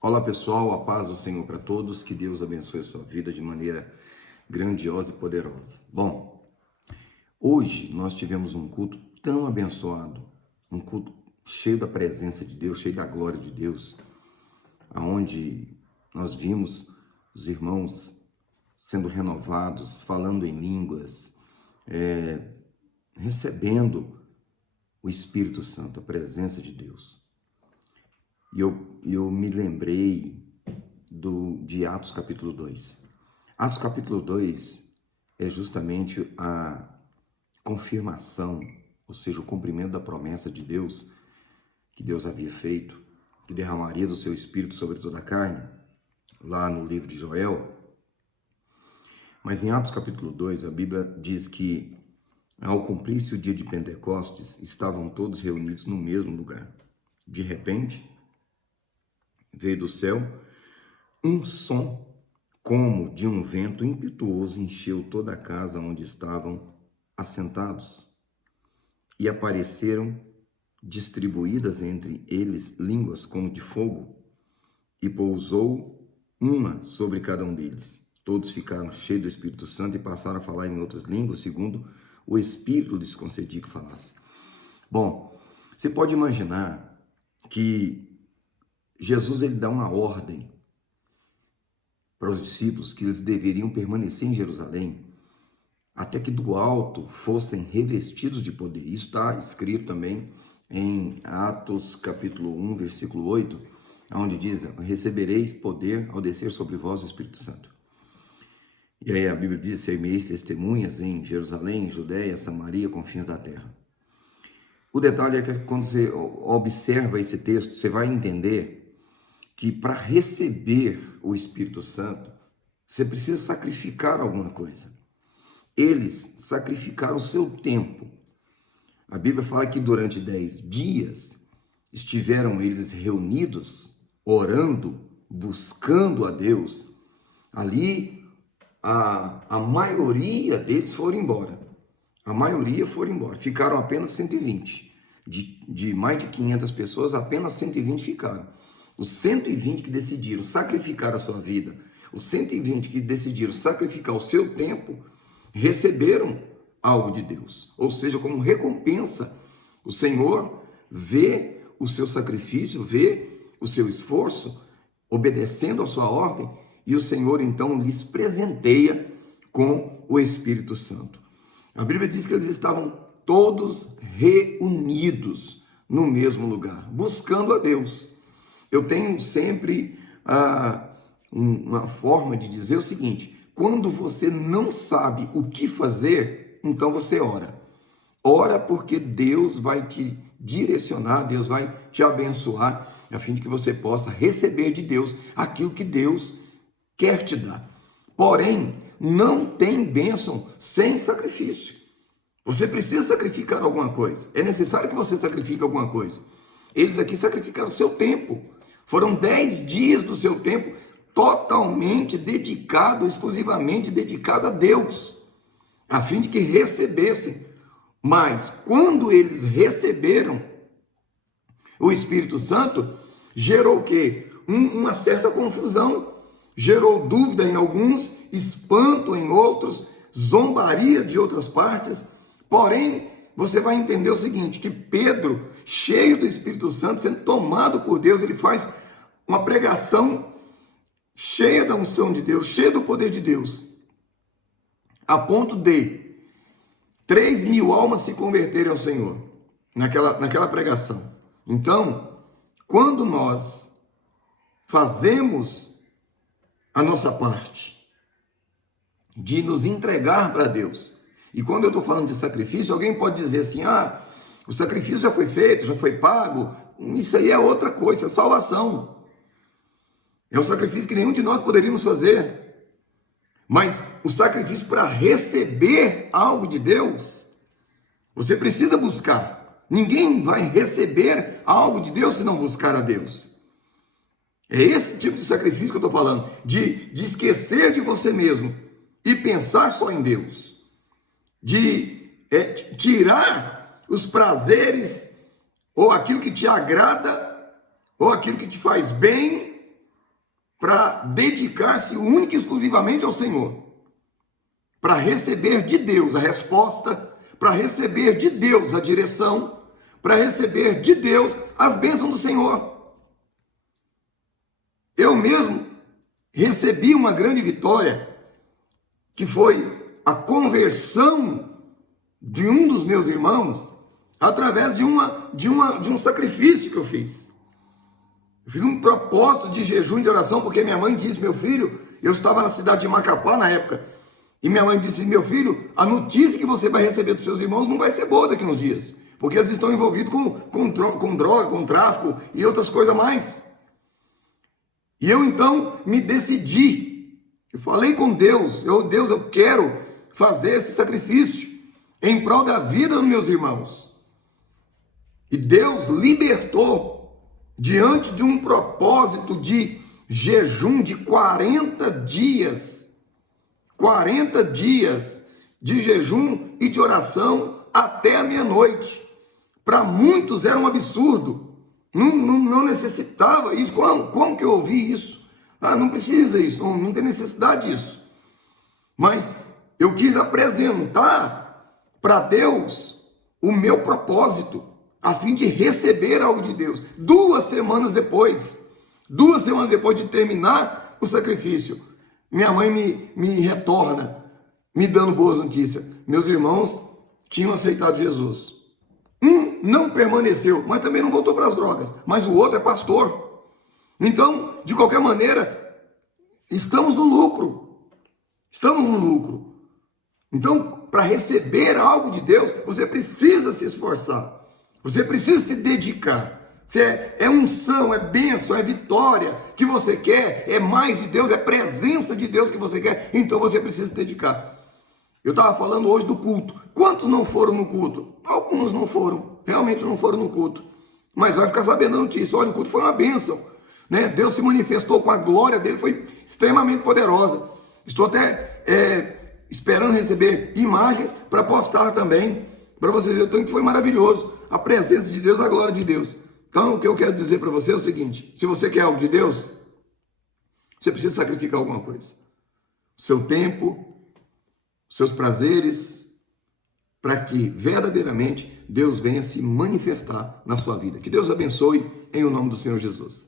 Olá pessoal, a paz do Senhor para todos, que Deus abençoe a sua vida de maneira grandiosa e poderosa. Bom, hoje nós tivemos um culto tão abençoado, um culto cheio da presença de Deus, cheio da glória de Deus, aonde nós vimos os irmãos sendo renovados, falando em línguas, recebendo o Espírito Santo, a presença de Deus. E eu me lembrei de Atos capítulo 2. Atos capítulo 2 é justamente a confirmação, ou seja, o cumprimento da promessa de Deus, que Deus havia feito, que derramaria do seu Espírito sobre toda a carne, lá no livro de Joel. Mas em Atos capítulo 2, a Bíblia diz que, ao cumprir-se o dia de Pentecostes, estavam todos reunidos no mesmo lugar. De repente, veio do céu um som como de um vento impetuoso, encheu toda a casa onde estavam assentados. E apareceram distribuídas entre eles línguas como de fogo, e pousou uma sobre cada um deles. Todos ficaram cheios do Espírito Santo e passaram a falar em outras línguas, segundo o Espírito lhes concedia que falasse. Bom, você pode imaginar que Jesus ele dá uma ordem para os discípulos que eles deveriam permanecer em Jerusalém até que do alto fossem revestidos de poder. Isso está escrito também em Atos capítulo 1, versículo 8, onde diz: recebereis poder ao descer sobre vós o Espírito Santo. E aí a Bíblia diz: ser-me-eis testemunhas em Jerusalém, Judeia, Samaria, confins da terra. O detalhe é que quando você observa esse texto, você vai entender que para receber o Espírito Santo, você precisa sacrificar alguma coisa. Eles sacrificaram o seu tempo. A Bíblia fala que durante 10 dias estiveram eles reunidos, orando, buscando a Deus. Ali, a maioria deles foram embora. A maioria foram embora. Ficaram apenas 120. De mais de 500 pessoas, apenas 120 ficaram. Os 120 que decidiram sacrificar a sua vida, os 120 que decidiram sacrificar o seu tempo, receberam algo de Deus. Ou seja, como recompensa, o Senhor vê o seu sacrifício, vê o seu esforço, obedecendo a sua ordem, e o Senhor então lhes presenteia com o Espírito Santo. A Bíblia diz que eles estavam todos reunidos no mesmo lugar, buscando a Deus. Eu tenho sempre uma forma de dizer o seguinte: quando você não sabe o que fazer, então você ora. Ora porque Deus vai te direcionar, Deus vai te abençoar, a fim de que você possa receber de Deus aquilo que Deus quer te dar. Porém, não tem bênção sem sacrifício. Você precisa sacrificar alguma coisa. É necessário que você sacrifique alguma coisa. Eles aqui sacrificaram o seu tempo. Foram 10 dias do seu tempo totalmente dedicado, exclusivamente dedicado a Deus, a fim de que recebessem. Mas quando eles receberam o Espírito Santo, gerou o quê? Uma certa confusão, gerou dúvida em alguns, espanto em outros, zombaria de outras partes. Porém, você vai entender o seguinte, que Pedro, cheio do Espírito Santo, sendo tomado por Deus, ele faz uma pregação cheia da unção de Deus, cheia do poder de Deus, a ponto de 3.000 almas se converterem ao Senhor, naquela pregação. Então, quando nós fazemos a nossa parte de nos entregar para Deus, e quando eu estou falando de sacrifício, alguém pode dizer assim: o sacrifício já foi feito, já foi pago. Isso aí é outra coisa, é salvação. É um sacrifício que nenhum de nós poderíamos fazer. Mas o sacrifício para receber algo de Deus, você precisa buscar. Ninguém vai receber algo de Deus se não buscar a Deus. É esse tipo de sacrifício que eu estou falando, de esquecer de você mesmo e pensar só em Deus. De tirar os prazeres, ou aquilo que te agrada, ou aquilo que te faz bem, para dedicar-se única e exclusivamente ao Senhor, para receber de Deus a resposta, para receber de Deus a direção, para receber de Deus as bênçãos do Senhor. Eu mesmo recebi uma grande vitória, que foi a conversão de um dos meus irmãos através de um sacrifício que eu fiz. Eu fiz um propósito de jejum e de oração, porque minha mãe disse: meu filho, eu estava na cidade de Macapá na época, e minha mãe disse: meu filho, a notícia que você vai receber dos seus irmãos não vai ser boa daqui a uns dias, porque eles estão envolvidos com droga, com tráfico e outras coisas mais. E eu então me decidi, eu falei com Deus: Deus, eu quero fazer esse sacrifício em prol da vida dos meus irmãos. E Deus libertou, diante de um propósito de jejum de 40 dias, 40 dias de jejum e de oração até a meia-noite. Para muitos era um absurdo, não necessitava isso. Como que eu ouvi isso? Não precisa isso, não tem necessidade disso. Mas eu quis apresentar para Deus o meu propósito, a fim de receber algo de Deus. 2 semanas depois de terminar o sacrifício, minha mãe me retorna, me dando boas notícias. Meus irmãos tinham aceitado Jesus. Um não permaneceu, mas também não voltou para as drogas, mas o outro é pastor. Então, de qualquer maneira, estamos no lucro. Então, para receber algo de Deus, você precisa se esforçar. Você precisa se dedicar. Se é unção, é bênção, é vitória que você quer, é mais de Deus, é presença de Deus que você quer, então você precisa se dedicar. Eu estava falando hoje do culto. Quantos não foram no culto? Alguns não foram, realmente não foram no culto. Mas vai ficar sabendo a notícia: olha, o culto foi uma bênção, né? Deus se manifestou com a glória dele, foi extremamente poderosa. Estou até esperando receber imagens para postar também, para vocês verem o tanto que foi maravilhoso. A presença de Deus, a glória de Deus. Então, o que eu quero dizer para você é o seguinte: se você quer algo de Deus, você precisa sacrificar alguma coisa. Seu tempo, seus prazeres, para que verdadeiramente Deus venha se manifestar na sua vida. Que Deus abençoe em o nome do Senhor Jesus.